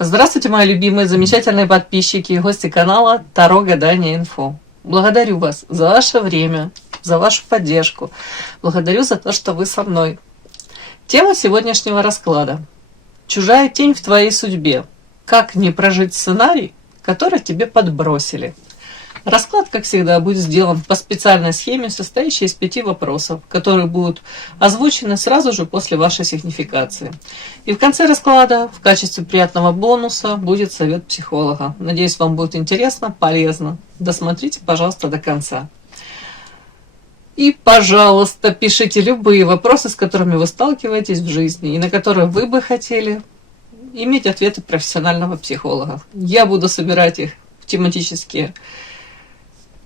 Здравствуйте, мои любимые, замечательные подписчики и гости канала Таро Гадание Инфо. Благодарю вас за ваше время, за вашу поддержку. Благодарю за то, что вы со мной. Тема сегодняшнего расклада. Чужая тень в твоей судьбе. Как не прожить сценарий, который тебе подбросили. Расклад, как всегда, будет сделан по специальной схеме, состоящей из 5 вопросов, которые будут озвучены сразу же после вашей сигнификации. И в конце расклада, в качестве приятного бонуса, будет совет психолога. Надеюсь, вам будет интересно, полезно. Досмотрите, пожалуйста, до конца. И, пожалуйста, пишите любые вопросы, с которыми вы сталкиваетесь в жизни, и на которые вы бы хотели иметь ответы профессионального психолога. Я буду собирать их в тематические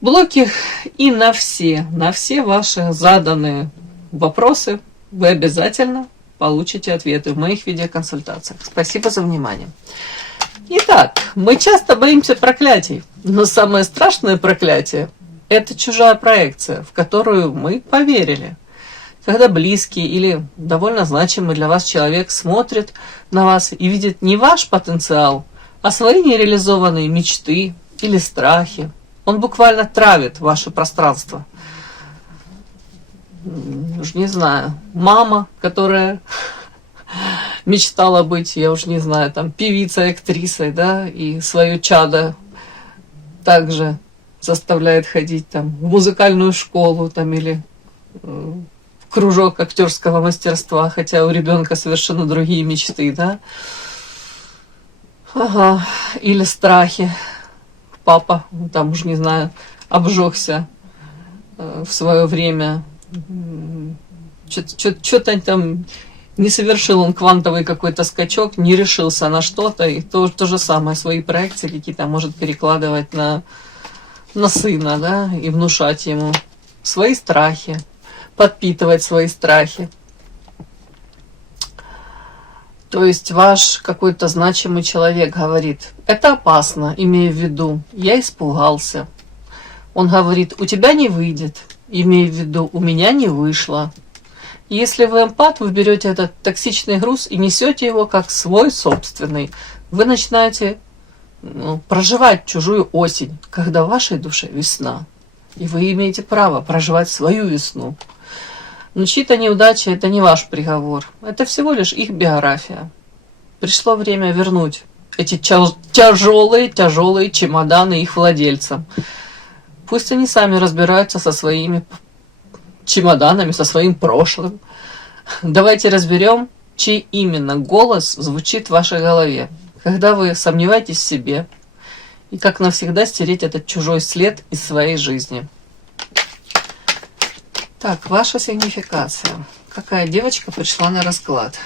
блоки, и на все ваши заданные вопросы вы обязательно получите ответы в моих видеоконсультациях. Спасибо за внимание. Итак, мы часто боимся проклятий, но самое страшное проклятие – это чужая проекция, в которую мы поверили. Когда близкий или довольно значимый для вас человек смотрит на вас и видит не ваш потенциал, а свои нереализованные мечты или страхи, он буквально травит ваше пространство. Уж не знаю, мама, которая мечтала быть, я уж не знаю, там, певицей, актрисой, да, и свое чадо также заставляет ходить там в музыкальную школу там, или в кружок актерского мастерства, хотя у ребенка совершенно другие мечты, да. Ага, или страхи. Папа, там уж не знаю, обжегся в свое время, что-то там не совершил он квантовый какой-то скачок, не решился на что-то, и то же самое, свои проекции какие-то может перекладывать на сына, да, и внушать ему свои страхи, подпитывать свои страхи. То есть ваш какой-то значимый человек говорит, это опасно, имея в виду, я испугался. Он говорит, у тебя не выйдет, имея в виду, у меня не вышло. И если вы эмпат, вы берете этот токсичный груз и несете его как свой собственный. Вы начинаете проживать чужую осень, когда в вашей душе весна. И вы имеете право проживать свою весну. Но чьи-то неудачи – это не ваш приговор. Это всего лишь их биография. Пришло время вернуть эти тяжелые чемоданы их владельцам. Пусть они сами разбираются со своими чемоданами, со своим прошлым. Давайте разберем, чей именно голос звучит в вашей голове, когда вы сомневаетесь в себе, и как навсегда стереть этот чужой след из своей жизни. Так, ваша сигнификация. Какая девочка пришла на расклад?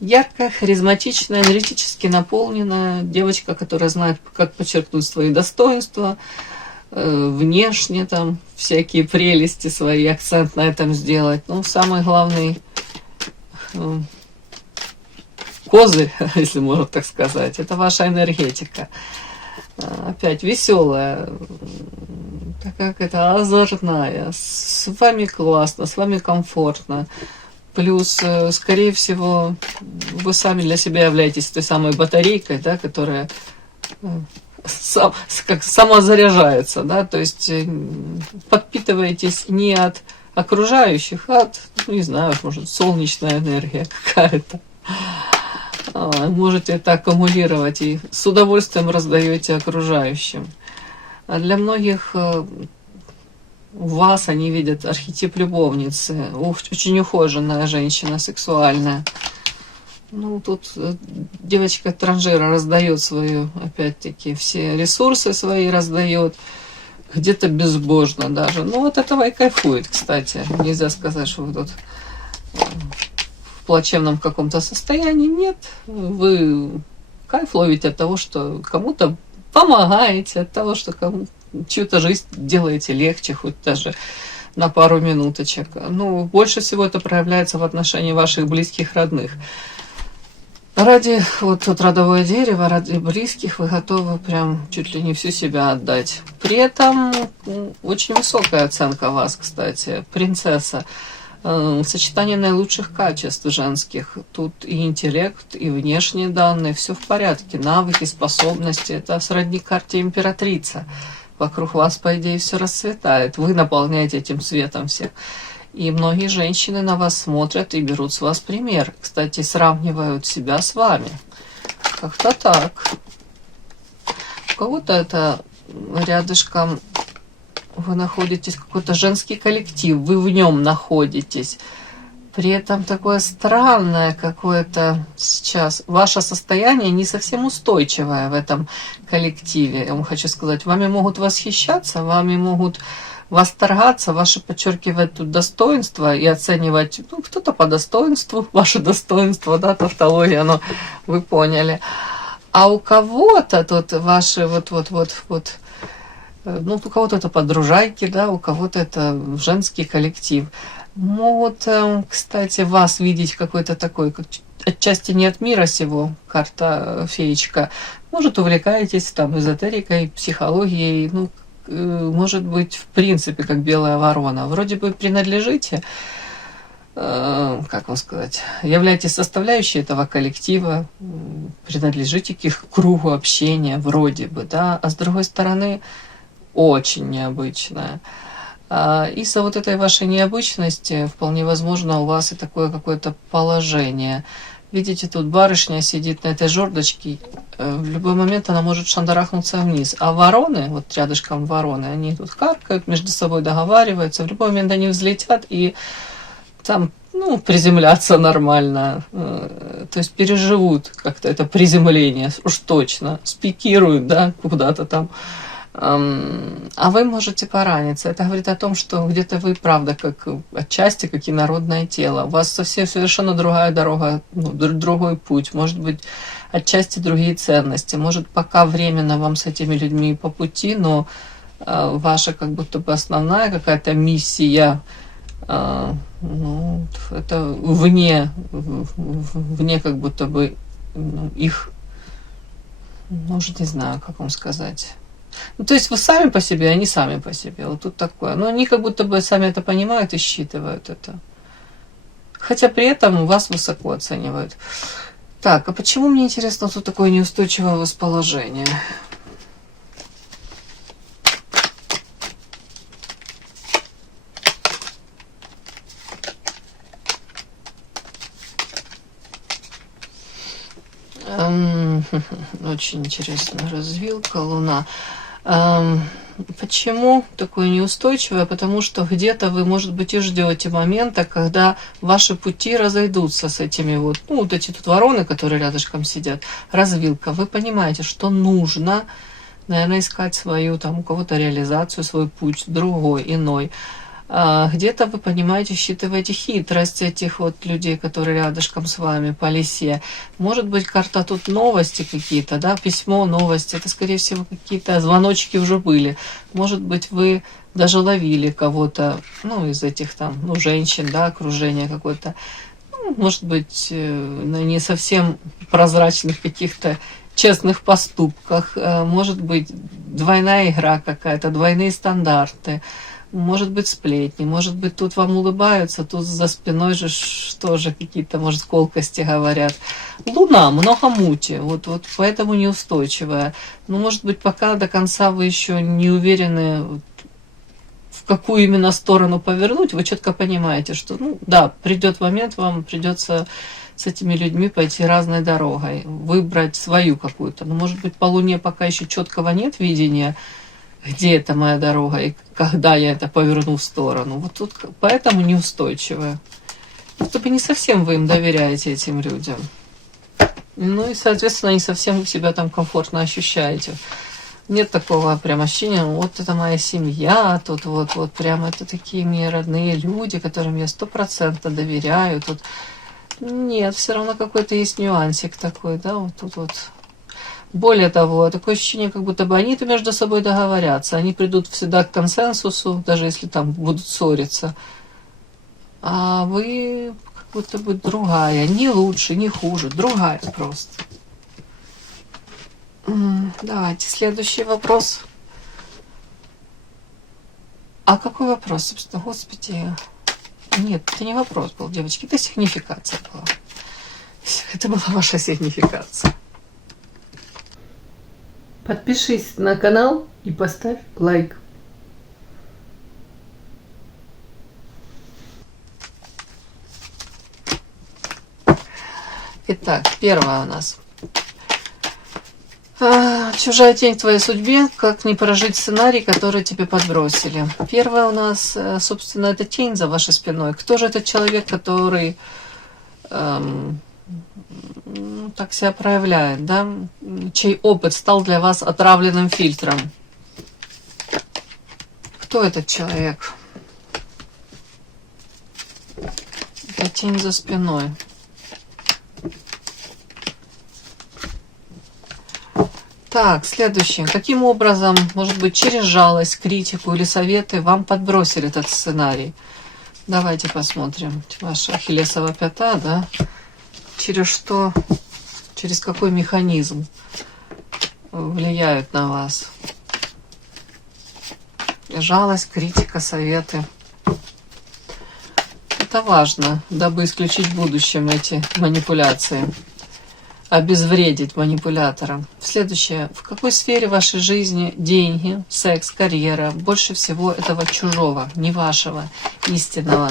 Яркая, харизматичная, энергетически наполненная девочка, которая знает, как подчеркнуть свои достоинства, внешне там всякие прелести свои, акцент на этом сделать. Ну, самый главный козырь, если можно так сказать, это ваша энергетика. Опять веселая, такая какая-то озорная, с вами классно, с вами комфортно. Плюс, скорее всего, вы сами для себя являетесь той самой батарейкой, да, которая как самозаряжается, да, то есть подпитываетесь не от окружающих, а от, не знаю, может, солнечная энергия какая-то. Можете это аккумулировать и с удовольствием раздаете окружающим. А для многих вас они видят архетип любовницы, очень ухоженная женщина, сексуальная. Ну, тут девочка-транжира раздает свою, опять-таки, все ресурсы свои раздает, где-то безбожно даже. Ну, от этого и кайфует, кстати. Нельзя сказать, что вы тут в плачевном каком-то состоянии. Нет, вы кайф ловите от того, что кому-то помогаете, от того, что чью-то жизнь делаете легче, хоть даже на пару минуточек. Ну, больше всего это проявляется в отношении ваших близких, родных. Ради вот тут родовое дерево, ради близких вы готовы прям чуть ли не всю себя отдать. При этом очень высокая оценка вас, кстати, принцесса. Сочетание наилучших качеств женских. Тут и интеллект, и внешние данные, все в порядке. Навыки, способности. Это сродни карте императрица. Вокруг вас, по идее, все расцветает. Вы наполняете этим светом всех. И многие женщины на вас смотрят и берут с вас пример. Кстати, сравнивают себя с вами. Как-то так. У кого-то это рядышком вы находитесь, какой-то женский коллектив, вы в нем находитесь. При этом такое странное какое-то сейчас. Ваше состояние не совсем устойчивое в этом коллективе. Я вам хочу сказать, вами могут восхищаться, вами могут восторгаться, ваши подчеркивать тут достоинство и оценивать, ну, кто-то по достоинству, ваше достоинство, да, тавтология, но вы поняли. А у кого-то тут ваши ну, у кого-то это подружайки, да, у кого-то это женский коллектив. Могут, кстати, вас видеть какой-то такой, как отчасти не от мира сего, карта феечка. Может, увлекаетесь там эзотерикой, психологией, ну, может быть, в принципе, как белая ворона. Вроде бы принадлежите, как вам сказать, являетесь составляющей этого коллектива, принадлежите к их кругу общения, вроде бы, да, а с другой стороны, очень необычная. Из-за вот этой вашей необычности вполне возможно у вас и такое какое-то положение. Видите, тут барышня сидит на этой жердочке, в любой момент она может шандарахнуться вниз. А вороны, вот рядышком вороны, они тут каркают, между собой договариваются, в любой момент они взлетят и там, ну, приземляться нормально. То есть переживут как-то это приземление, уж точно, спикируют, да, куда-то там. А вы можете пораниться. Это говорит о том, что где-то вы, правда, как отчасти, как инородное тело. У вас совсем совершенно другая дорога, ну, другой путь. Может быть, отчасти другие ценности. Может, пока временно вам с этими людьми по пути, но ваша как будто бы основная какая-то миссия, ну, это вне как будто бы их, может, не знаю, как вам сказать. Ну, то есть вы сами по себе, они сами по себе. Вот тут такое. Но они как будто бы сами это понимают и считывают это. Хотя при этом вас высоко оценивают. Так, а почему, мне интересно, тут такое неустойчивое расположение? Очень интересная развилка, Луна. Почему такое неустойчивое? Потому что где-то вы, может быть, и ждете момента, когда ваши пути разойдутся с этими вот, ну, вот эти тут вороны, которые рядышком сидят, развилка. Вы понимаете, что нужно, наверное, искать свою, там, у кого-то реализацию, свой путь, другой, иной. Где-то вы понимаете, считываете хитрость этих вот людей, которые рядышком с вами по лисе. Может быть, карта тут новости какие-то, да, письмо, новости. Это, скорее всего, какие-то звоночки уже были. Может быть, вы даже ловили кого-то, ну, из этих там, ну, женщин, да, окружения какое-то. Ну, может быть, на не совсем прозрачных каких-то честных поступках. Может быть, двойная игра какая-то, двойные стандарты. Может быть, сплетни, может быть, тут вам улыбаются, тут за спиной же тоже какие-то, может, колкости говорят. Луна, много мути, вот поэтому неустойчивая. Ну, может быть, пока до конца вы еще не уверены, в какую именно сторону повернуть, вы четко понимаете, что, ну, да, придет момент, вам придется с этими людьми пойти разной дорогой, выбрать свою какую-то. Но, может быть, по Луне пока еще четкого нет видения, где это моя дорога и когда я это поверну в сторону. Вот тут поэтому неустойчивая. Чтобы не совсем вы им доверяете, этим людям. Ну и, соответственно, не совсем вы себя там комфортно ощущаете. Нет такого прям ощущения, вот это моя семья, тут вот прям это такие мои родные люди, которым я 100% доверяю. Тут нет, все равно какой-то есть нюансик такой, да, вот тут вот. Более того, такое ощущение, как будто бы они-то между собой договорятся, они придут всегда к консенсусу, даже если там будут ссориться. А вы как будто бы другая, не лучше, не хуже, другая просто. Давайте, следующий вопрос. А какой вопрос, собственно, Господи? Нет, это не вопрос был, девочки, это сигнификация была. Это была ваша сигнификация. Подпишись на канал и поставь лайк. Итак, первое у нас. Чужая тень в твоей судьбе, как не прожить сценарий, который тебе подбросили. Первое у нас, собственно, это тень за вашей спиной. Кто же этот человек, который так себя проявляет, да? Чей опыт стал для вас отравленным фильтром? Кто этот человек? Это тень за спиной. Так, следующее. Каким образом, может быть, через жалость, критику или советы вам подбросили этот сценарий? Давайте посмотрим. Ваша ахиллесова пята, да? Через что, через какой механизм влияют на вас? Жалость, критика, советы. Это важно, дабы исключить в будущем эти манипуляции. Обезвредить манипулятора. Следующее. В какой сфере вашей жизни деньги, секс, карьера больше всего этого чужого, не вашего, истинного?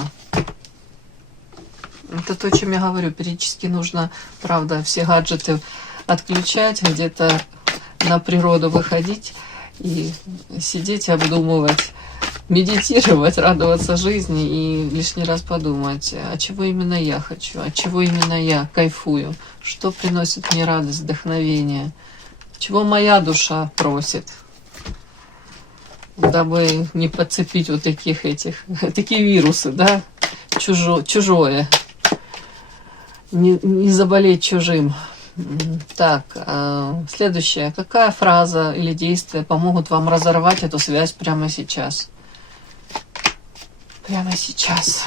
Это то, о чем я говорю. Периодически нужно, правда, все гаджеты отключать, где-то на природу выходить и сидеть, обдумывать, медитировать, радоваться жизни и лишний раз подумать, а чего именно я хочу, от чего именно я кайфую, что приносит мне радость, вдохновение, чего моя душа просит, дабы не подцепить вот такие вирусы, да, чужое, не заболеть чужим. Так, следующее. Какая фраза или действие помогут вам разорвать эту связь прямо сейчас? Прямо сейчас.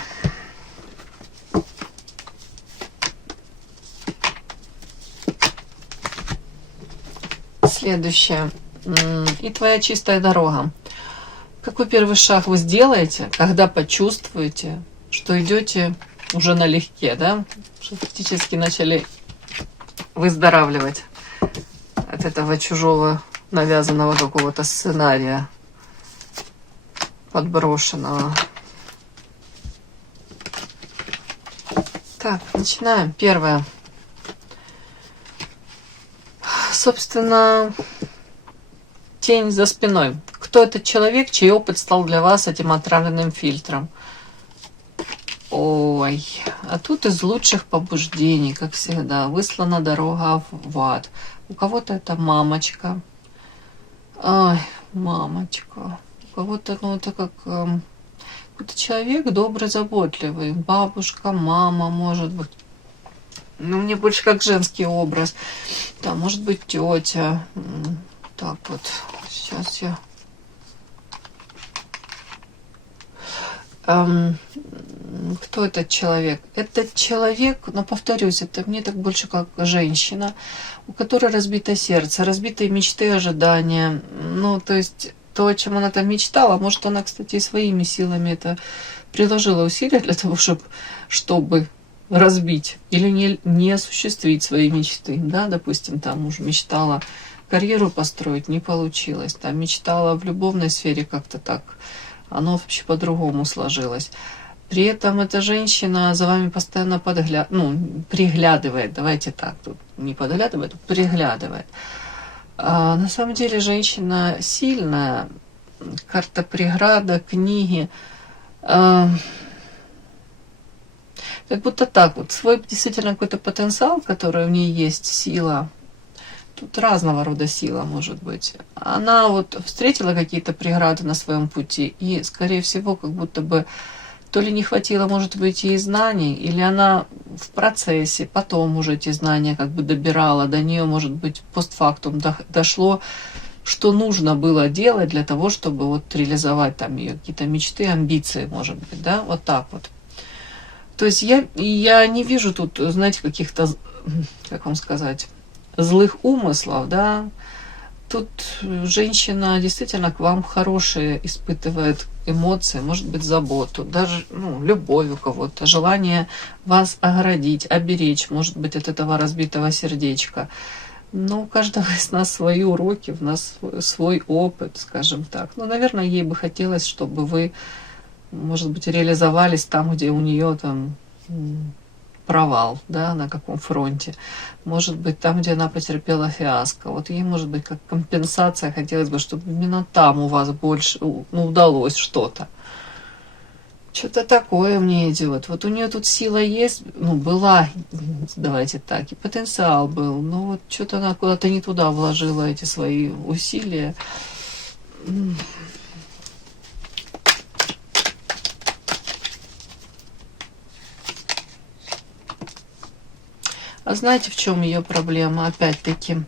Следующее. И твоя чистая дорога. Какой первый шаг вы сделаете, когда почувствуете, что идете уже налегке, да? Что фактически начали выздоравливать от этого чужого навязанного какого-то сценария, подброшенного. Так, начинаем. Первое. Собственно, тень за спиной. Кто этот человек, чей опыт стал для вас этим отравленным фильтром? Ой, а тут из лучших побуждений, как всегда, выслана дорога в ад. У кого-то это мамочка. Ай, мамочка. У кого-то, ну, это как какой-то человек добрый, заботливый. Бабушка, мама, может быть. Ну, мне больше как женский образ. Там, может быть, тетя. Так вот, сейчас я... Кто этот человек? Этот человек, но повторюсь, это мне так больше как женщина, у которой разбито сердце, разбитые мечты, ожидания. Ну, то есть то, о чем она там мечтала, может, она, кстати, и своими силами это приложила усилия для того, чтобы разбить или не осуществить свои мечты. Да, допустим, там уже мечтала карьеру построить, не получилось. Там мечтала в любовной сфере как-то так. Оно вообще по-другому сложилось. При этом эта женщина за вами постоянно приглядывает. Давайте так, тут не подглядывает, тут приглядывает. А на самом деле женщина сильная. Карта преграда, книги. Как будто так вот. Свой действительно какой-то потенциал, который в ней есть, сила. Тут разного рода сила может быть. Она вот встретила какие-то преграды на своем пути, и, скорее всего, как будто бы то ли не хватило, может быть, ей знаний, или она в процессе, потом уже эти знания как бы добирала, до нее, может быть, постфактум дошло, что нужно было делать для того, чтобы вот реализовать там ее какие-то мечты, амбиции, может быть, да, вот так вот. То есть я не вижу тут, знаете, каких-то, как вам сказать, злых умыслов, да. Тут женщина действительно к вам хорошие испытывает эмоции, может быть, заботу, даже любовь у кого-то, желание вас оградить, оберечь, может быть, от этого разбитого сердечка. Но у каждого из нас свои уроки, у нас свой опыт, скажем так. Наверное, ей бы хотелось, чтобы вы, может быть, реализовались там, где у нее там провал, да, на каком фронте. Может быть, там, где она потерпела фиаско. Вот ей, может быть, как компенсация хотелось бы, чтобы именно там у вас больше удалось что-то. Что-то такое мне идет. Вот у нее тут сила есть, была, давайте так, и потенциал был, но вот что-то она куда-то не туда вложила эти свои усилия. А знаете, в чем ее проблема? Опять-таки,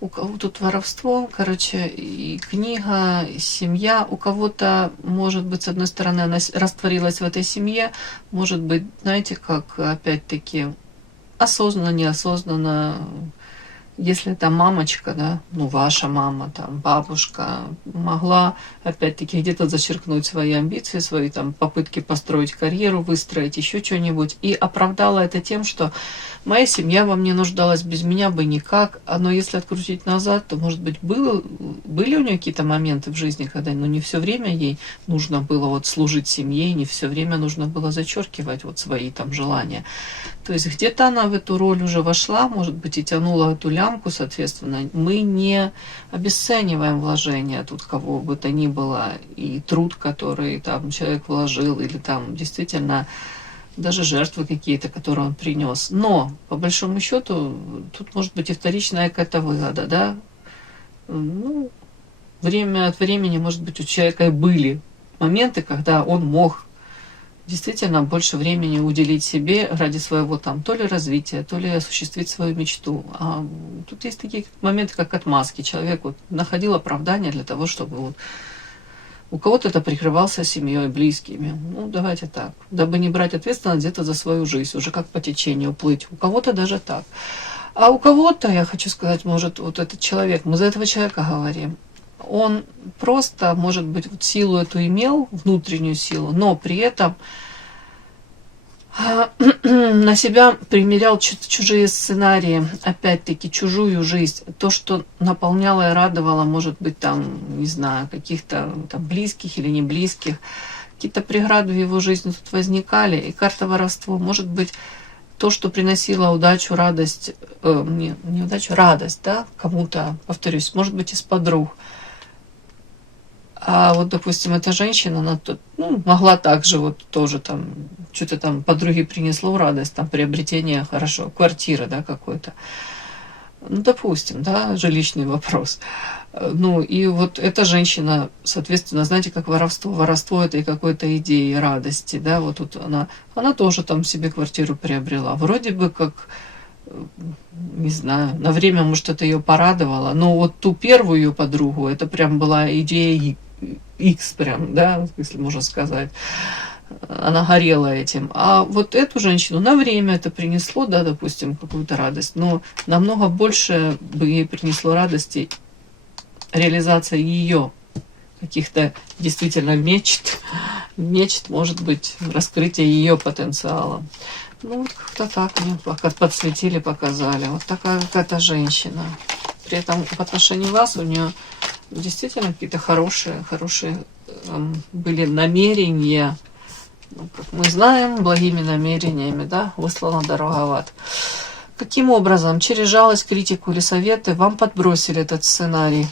у кого тут воровство, и книга, и семья. У кого-то, может быть, с одной стороны, она растворилась в этой семье, может быть, знаете, как, опять-таки, осознанно, неосознанно, если это мамочка, да, ваша мама, там, бабушка, могла, опять-таки, где-то зачеркнуть свои амбиции, свои там попытки построить карьеру, выстроить еще что-нибудь, и оправдала это тем, что моя семья во мне нуждалась, без меня бы никак. Но если открутить назад, то, может быть, были у нее какие-то моменты в жизни, когда не все время ей нужно было служить семье, не все время нужно было зачеркивать свои там желания. То есть где-то она в эту роль уже вошла, может быть, и тянула эту лямку, соответственно. Мы не обесцениваем вложения тут кого бы то ни было, и труд, который там человек вложил, или там действительно даже жертвы какие-то, которые он принес. Но, по большому счету, тут может быть и вторичная какая-то выгода, да. Время от времени, может быть, у человека и были моменты, когда он мог действительно больше времени уделить себе ради своего там то ли развития, то ли осуществить свою мечту. А тут есть такие моменты, как отмазки. Человек находил оправдание для того, чтобы у кого-то это прикрывался семьей, близкими. Давайте так. Дабы не брать ответственность где-то за свою жизнь, уже как по течению плыть. У кого-то даже так. А у кого-то, я хочу сказать, может, этот человек, мы за этого человека говорим, он просто, может быть, силу эту имел, внутреннюю силу, но при этом на себя примерял чужие сценарии, опять-таки, чужую жизнь. То, что наполняло и радовало, может быть, там, не знаю, каких-то там близких или не близких. Какие-то преграды в его жизни тут возникали. И карта воровства, может быть, то, что приносило удачу, радость, не удачу, радость, да, кому-то, повторюсь, может быть, из подруг. А допустим, эта женщина, она могла также тоже там, что-то там подруге принесло радость, там приобретение, хорошо, квартиры, да, какой-то. Допустим, да, жилищный вопрос. И эта женщина, соответственно, знаете, как воровство. Воровство этой какой-то идеи, радости, да, тут она тоже там себе квартиру приобрела. Вроде бы как, не знаю, на время, может, это ее порадовало, но ту первую ее подругу, это прям была идея X прям, да, если можно сказать. Она горела этим. А эту женщину на время это принесло, да, допустим, какую-то радость, но намного больше бы ей принесло радости реализация ее каких-то действительно мечт, может быть, раскрытие ее потенциала. Как-то так мне подсветили, показали. Такая какая-то женщина. При этом в отношении вас у нее действительно какие-то хорошие были намерения. Как мы знаем, благими намерениями, да, выслана дорога в ад. Каким образом, через жалость, критику или советы вам подбросили этот сценарий?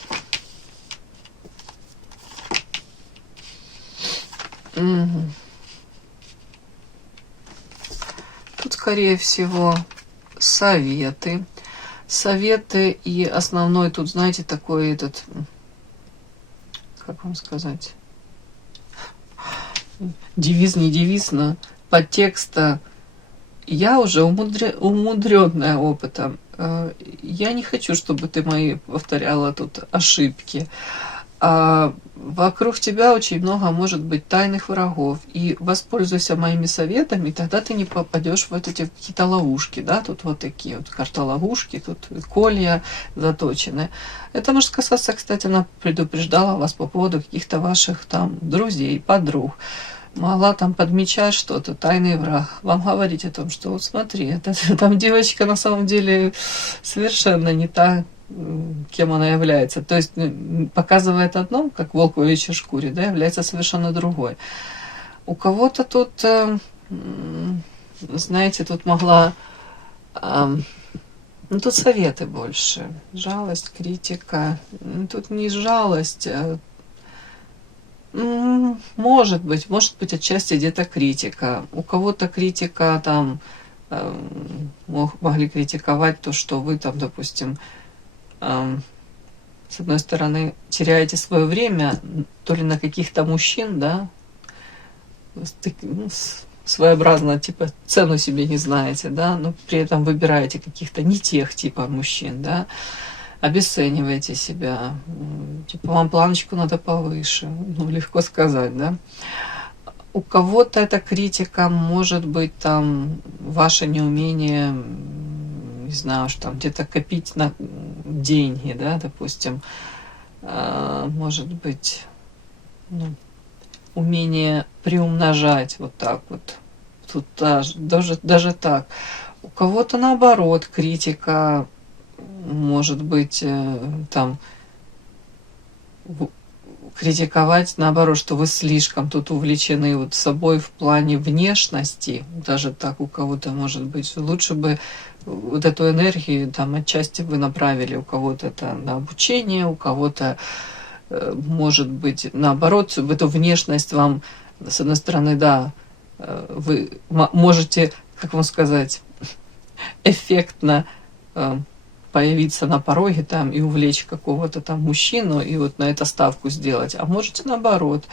Тут, скорее всего, советы. Советы и основной тут, знаете, такой как вам сказать, девиз, не девиз, но подтекста. Я уже умудренная опытом. Я не хочу, чтобы ты мои повторяла тут ошибки. А вокруг тебя очень много может быть тайных врагов. И воспользуйся моими советами, тогда ты не попадешь в вот эти какие-то ловушки, да, тут вот такие вот карта-ловушки, тут колья заточены. Это может касаться, кстати, она предупреждала вас по поводу каких-то ваших там друзей, подруг. Могла там подмечать что-то, тайный враг, вам говорить о том, что вот смотри, это, там девочка на самом деле совершенно не та, кем она является. То есть показывает одно, как волк в овечьей шкуре, да, является совершенно другой. У кого-то тут, знаете, тут могла... Ну, тут советы больше. Жалость, критика. Тут не жалость, а может быть отчасти где-то критика. У кого-то критика там могли критиковать то, что вы там, допустим, с одной стороны теряете свое время, то ли на каких-то мужчин, да, своеобразно, типа, цену себе не знаете, да, но при этом выбираете каких-то не тех типа мужчин, да, обесцениваете себя, типа, вам планочку надо повыше, ну, легко сказать, да. У кого-то эта критика может быть там ваше неумение, не знаю, что там где-то копить на деньги, да, допустим, может быть, ну, умение приумножать вот так вот, тут даже так. У кого-то наоборот критика, может быть, там критиковать, наоборот, что вы слишком тут увлечены вот собой в плане внешности, даже так у кого-то может быть. Лучше бы вот эту энергию там отчасти вы направили, у кого-то это на обучение, у кого-то, может быть, наоборот, в эту внешность вам, с одной стороны, да, вы можете, как вам сказать, эффектно появиться на пороге там и увлечь какого-то там мужчину и вот на это ставку сделать. А можете наоборот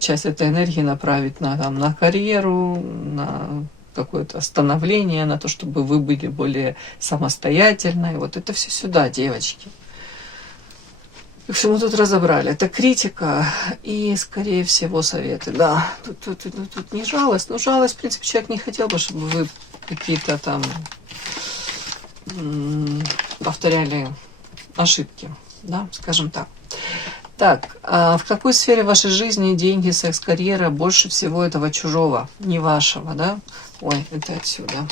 часть этой энергии направить на, там, на карьеру, на какое-то становление, на то, чтобы вы были более самостоятельной. Вот это все сюда, девочки. В общем, мы тут разобрали. Это критика и, скорее всего, советы. Да, тут не жалость. Но жалость, в принципе, человек не хотел бы, чтобы вы какие-то там повторяли ошибки, да, скажем так. Так, а в какой сфере вашей жизни деньги, секс, карьера больше всего этого чужого, не вашего, да? Ой, это отсюда.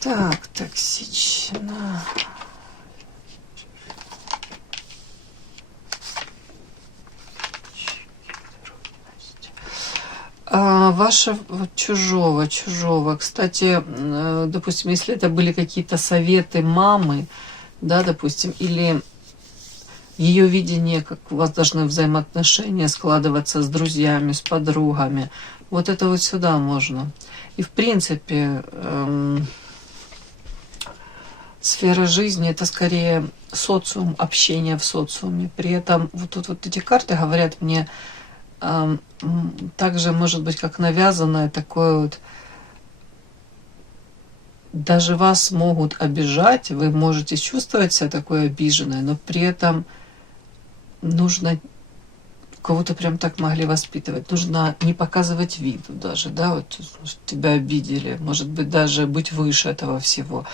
Так, токсично. Ваше чужого. Кстати, допустим, если это были какие-то советы мамы, да, допустим, или ее видение, как у вас должны взаимоотношения складываться с друзьями, с подругами, вот это вот сюда можно. И в принципе, сфера жизни это скорее социум, общение в социуме. При этом вот тут вот эти карты говорят мне, также может быть как навязанное такое вот, даже вас могут обижать, вы можете чувствовать себя такой обиженной, но при этом нужно, кого-то прям так могли воспитывать, нужно не показывать виду даже, да, вот тебя обидели, может быть даже быть выше этого всего.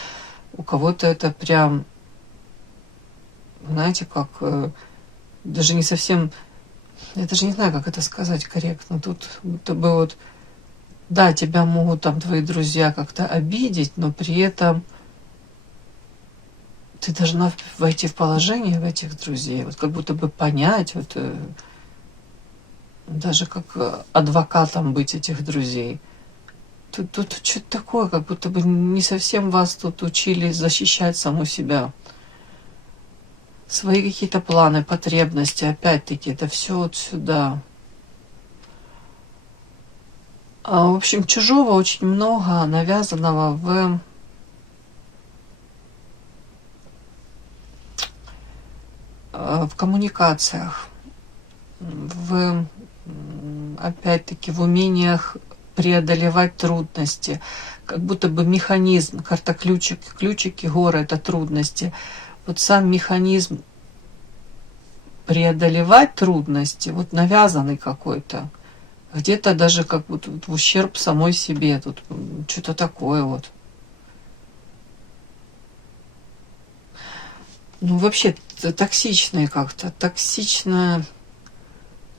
У кого-то это прям, знаете, как даже не совсем, я даже не знаю, как это сказать корректно. Тут будто бы вот, да, тебя могут там твои друзья как-то обидеть, но при этом ты должна войти в положение в этих друзей, вот как будто бы понять, вот даже как адвокатом быть этих друзей. Тут что-то такое, как будто бы не совсем вас тут учили защищать саму себя. Свои какие-то планы, потребности, опять-таки, это все вот сюда. В общем, чужого очень много, навязанного в коммуникациях, опять-таки, в умениях преодолевать трудности. Как будто бы механизм, карта ключики горы — это трудности. Вот сам механизм преодолевать трудности, вот навязанный какой-то, где-то даже как бы в ущерб самой себе, тут что-то такое вот. Ну, вообще, токсичные как-то, токсично,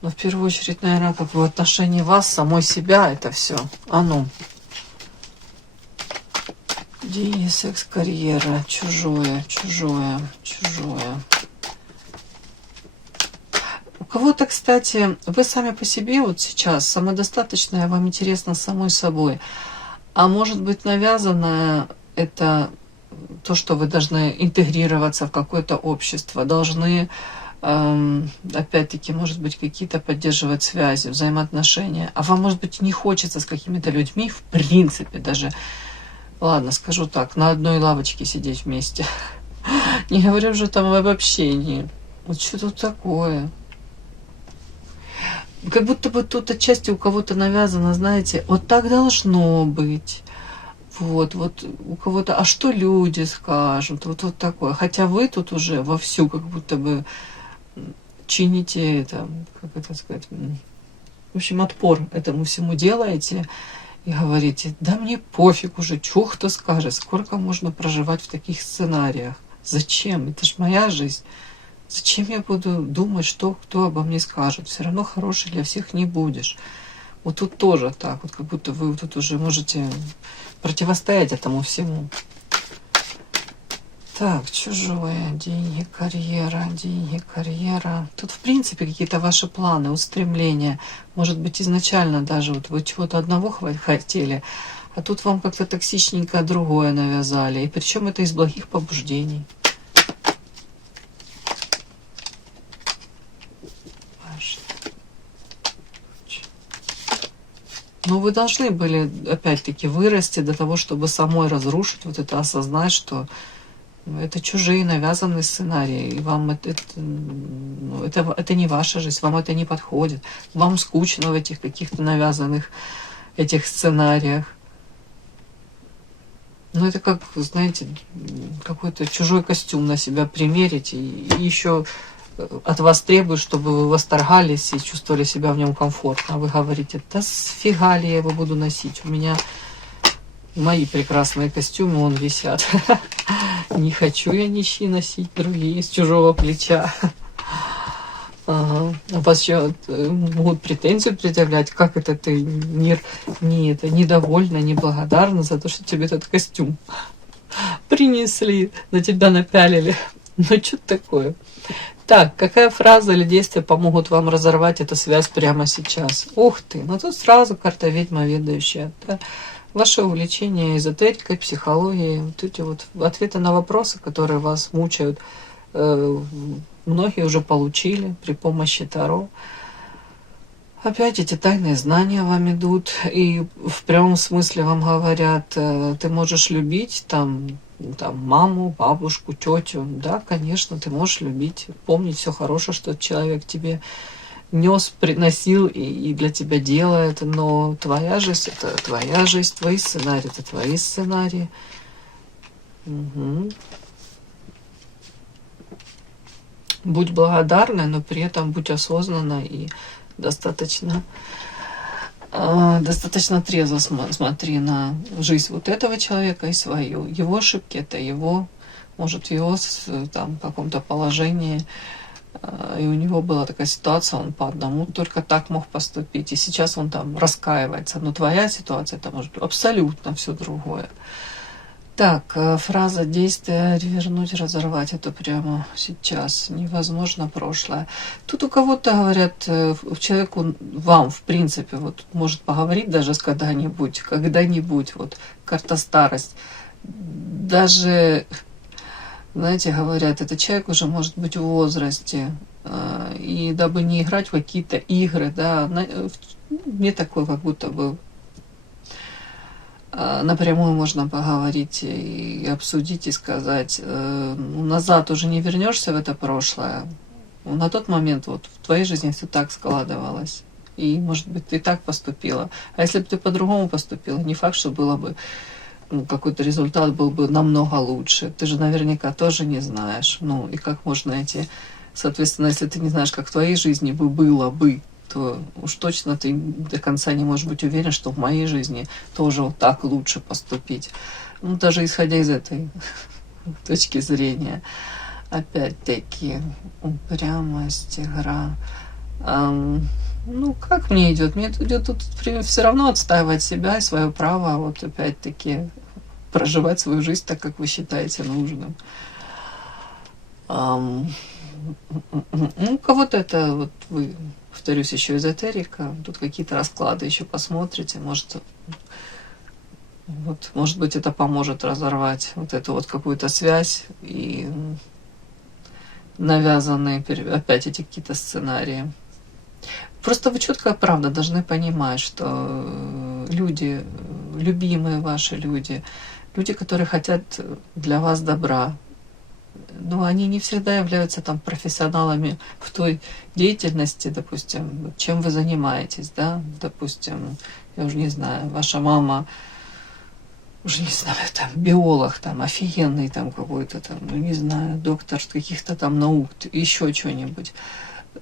но в первую очередь, наверное, как в отношении вас, самой себя, это все. А ну. Деньги, секс, карьера, чужое, чужое, чужое. У кого-то, кстати, вы сами по себе вот сейчас самодостаточная, вам интересно самой собой. А может быть, навязанное это то, что вы должны интегрироваться в какое-то общество, должны, опять-таки, может быть, какие-то поддерживать связи, взаимоотношения. А вам, может быть, не хочется с какими-то людьми, в принципе, даже, ладно, скажу так, на одной лавочке сидеть вместе. Не говорю уже там об общении. Вот что тут такое? Как будто бы тут отчасти у кого-то навязано, знаете, вот так должно быть. Вот у кого-то, а что люди скажут, вот такое. Хотя вы тут уже вовсю как будто бы чините это, как это сказать, в общем, отпор этому всему делаете и говорите, да мне пофиг уже, что кто скажет, сколько можно проживать в таких сценариях. Зачем? Это ж моя жизнь. Зачем я буду думать, что кто обо мне скажет? Все равно хороший для всех не будешь. Вот тут тоже так, вот как будто вы тут уже можете противостоять этому всему. Так, чужое, деньги, карьера, деньги, карьера. Тут, в принципе, какие-то ваши планы, устремления. Может быть, изначально даже вот вы чего-то одного хотели, а тут вам как-то токсичненько другое навязали. И причем это из благих побуждений. Но вы должны были, опять-таки, вырасти до того, чтобы самой разрушить вот это, осознать, что это чужие навязанные сценарии, и вам это не ваша жизнь, вам это не подходит, вам скучно в этих каких-то навязанных этих сценариях. Ну, это как, знаете, какой-то чужой костюм на себя примерить, и еще от вас требуют, чтобы вы восторгались и чувствовали себя в нем комфортно. А вы говорите, да сфига ли я его буду носить? У меня мои прекрасные костюмы, вон висят. Не хочу я ничьи носить другие с чужого плеча. Ага. А вас еще могут претензию предъявлять, как это ты недовольна, неблагодарна за то, что тебе этот костюм принесли, на тебя напялили. Ну, что такое? Так, какая фраза или действие помогут вам разорвать эту связь прямо сейчас? Ух ты, ну тут сразу карта ведьма ведающая. Да? Ваше увлечение эзотерикой, психологией, вот эти вот ответы на вопросы, которые вас мучают, многие уже получили при помощи Таро. Опять эти тайные знания вам идут, и в прямом смысле вам говорят, ты можешь любить там маму, бабушку, тетю. Да, конечно, ты можешь любить, помнить все хорошее, что человек тебе нес, приносил и для тебя делает, но твоя жизнь — это твоя жизнь, твои сценарии — это твои сценарии. Угу. Будь благодарна, но при этом будь осознанна и достаточно трезво смотри на жизнь вот этого человека и свою. Его ошибки — это его, может, в его там каком-то положении, и у него была такая ситуация, он по одному только так мог поступить, и сейчас он там раскаивается. Но твоя ситуация — это может быть абсолютно все другое. Так, фраза действия «вернуть, разорвать» — это прямо сейчас. Невозможно прошлое. Тут у кого-то говорят, человеку, вам, в принципе, вот может поговорить даже с когда-нибудь, вот карта старость. Даже, знаете, говорят, этот человек уже может быть в возрасте, и дабы не играть в какие-то игры, да, мне такое как будто бы напрямую можно поговорить и обсудить, и сказать, назад уже не вернешься в это прошлое. На тот момент вот в твоей жизни все так складывалось. И, может быть, ты так поступила. А если бы ты по-другому поступила, не факт, что было бы, какой-то результат был бы намного лучше. Ты же наверняка тоже не знаешь. Ну, и как можно эти Соответственно, если ты не знаешь, как в твоей жизни бы было бы, то уж точно ты до конца не можешь быть уверен, что в моей жизни тоже вот так лучше поступить. Ну, даже исходя из этой точки зрения. Опять-таки, упрямость, игра. Ну, как мне идет? Мне идет тут все равно отстаивать себя и свое право, вот опять-таки, проживать свою жизнь так, как вы считаете нужным. Ну, у кого-то это, вот вы, повторюсь, еще эзотерика, тут какие-то расклады еще посмотрите, может быть, это поможет разорвать вот эту вот какую-то связь и навязанные опять эти какие-то сценарии. Просто вы четко, правда, должны понимать, что люди, любимые ваши люди, люди, которые хотят для вас добра, но они не всегда являются там профессионалами в той деятельности, допустим, чем вы занимаетесь, да, допустим, я уже не знаю, ваша мама, уже не знаю, там, биолог, там, офигенный, там, какой-то там, ну, не знаю, доктор каких-то там наук, еще что-нибудь.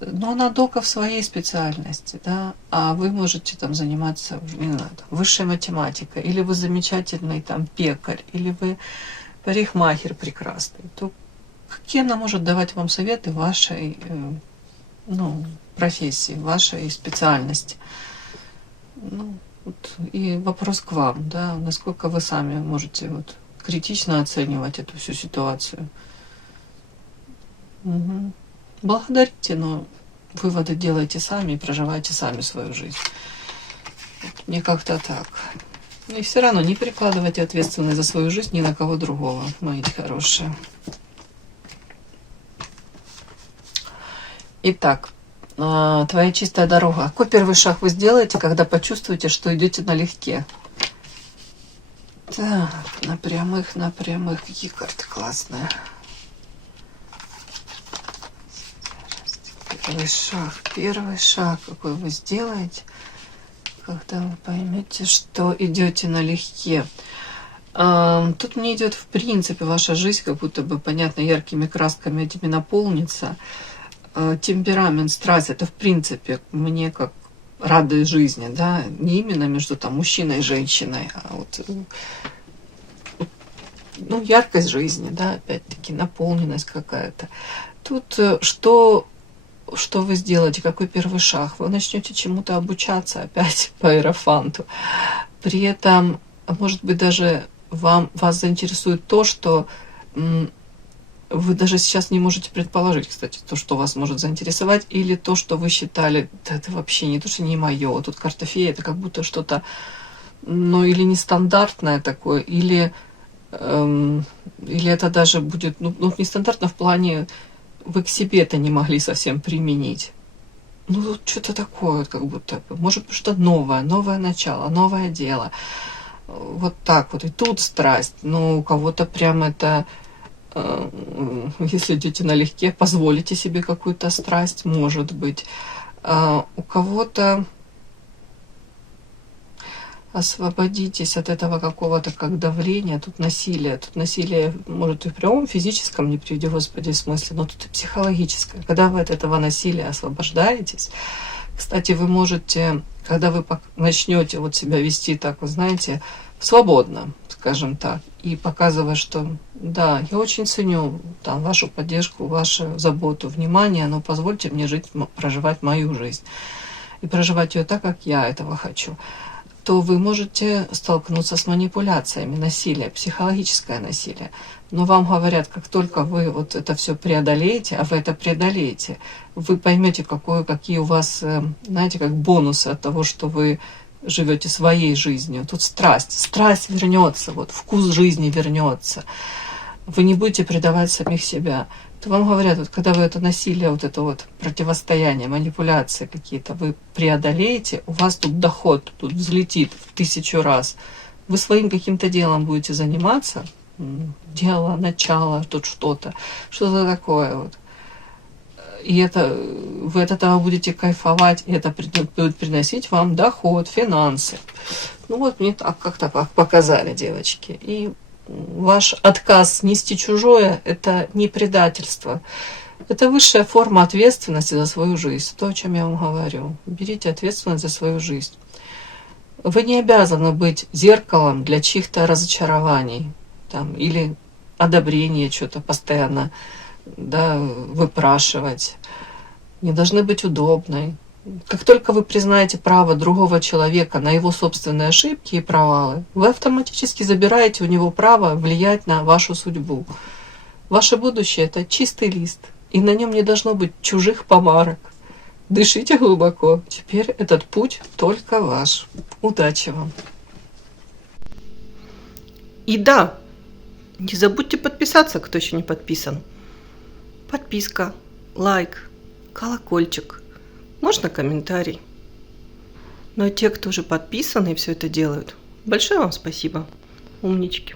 Но она только в своей специальности, да, а вы можете там заниматься, не знаю, там, высшей математикой, или вы замечательный там пекарь, или вы парикмахер прекрасный, то какие она может давать вам советы вашей, ну, профессии, вашей специальности? Ну, вот, и вопрос к вам, да, насколько вы сами можете вот критично оценивать эту всю ситуацию. Угу. Благодарите, но выводы делайте сами и проживайте сами свою жизнь. Мне как-то так. И все равно не перекладывайте ответственность за свою жизнь ни на кого другого, мои хорошие. Итак, твоя чистая дорога. Какой первый шаг вы сделаете, когда почувствуете, что идете налегке? Так, на прямых. Какие карты классные. Первый шаг, какой вы сделаете, когда вы поймете, что идете налегке. Тут мне идет, в принципе, ваша жизнь, как будто бы, понятно, яркими красками этими наполнится. Темперамент, страсть, это, в принципе, мне как радость жизни, да, не именно между там мужчиной и женщиной, а вот, ну, яркость жизни, да, опять-таки, наполненность какая-то. Тут что вы сделаете, какой первый шаг? Вы начнете чему-то обучаться опять по иерофанту. При этом, может быть, даже вас заинтересует то, что вы даже сейчас не можете предположить, кстати, то, что вас может заинтересовать, или то, что вы считали, да это вообще не то, что не мое. Тут карта феи, это как будто что-то, ну, или нестандартное такое, или это даже будет, ну, нестандартно в плане, вы к себе это не могли совсем применить. Ну, вот что-то такое, как будто, может быть, что-то новое начало, новое дело. Вот так вот. И тут страсть. Ну, у кого-то прям это, если идете налегке, позволите себе какую-то страсть, может быть. У кого-то освободитесь от этого какого-то как давления, тут насилие может и в прямом физическом, не приведи Господи, смысле, но тут и психологическое. Когда вы от этого насилия освобождаетесь, кстати, вы можете, когда вы начнете вот себя вести так, вы знаете, свободно, скажем так, и показывая, что да, я очень ценю там вашу поддержку, вашу заботу, внимание, но позвольте мне проживать мою жизнь и проживать ее так, как я этого хочу, то вы можете столкнуться с манипуляциями, насилие, психологическое насилие. Но вам говорят, как только вы вот это все преодолеете, а вы это преодолеете, вы поймете, какие у вас, знаете, как бонусы от того, что вы живете своей жизнью. Тут страсть вернется, вот вкус жизни вернется. Вы не будете предавать самих себя. То вам говорят, вот когда вы это насилие, вот это вот противостояние, манипуляции какие-то, вы преодолеете, у вас тут доход, тут взлетит в 1000 раз. Вы своим каким-то делом будете заниматься, дело, начало, тут что-то такое вот. И вы от этого будете кайфовать, и это будет приносить вам доход, финансы. Ну вот мне так как-то показали, девочки. И ваш отказ нести чужое – это не предательство. Это высшая форма ответственности за свою жизнь. То, о чем я вам говорю. Берите ответственность за свою жизнь. Вы не обязаны быть зеркалом для чьих-то разочарований там, или одобрения, что-то постоянно, да, выпрашивать. Не должны быть удобной. Как только вы признаете право другого человека на его собственные ошибки и провалы, вы автоматически забираете у него право влиять на вашу судьбу. Ваше будущее – это чистый лист, и на нем не должно быть чужих помарок. Дышите глубоко. Теперь этот путь только ваш. Удачи вам. И да, не забудьте подписаться, кто еще не подписан. Подписка, лайк, колокольчик, можно комментарий. Но те, кто уже подписаны и все это делают, большое вам спасибо. Умнички.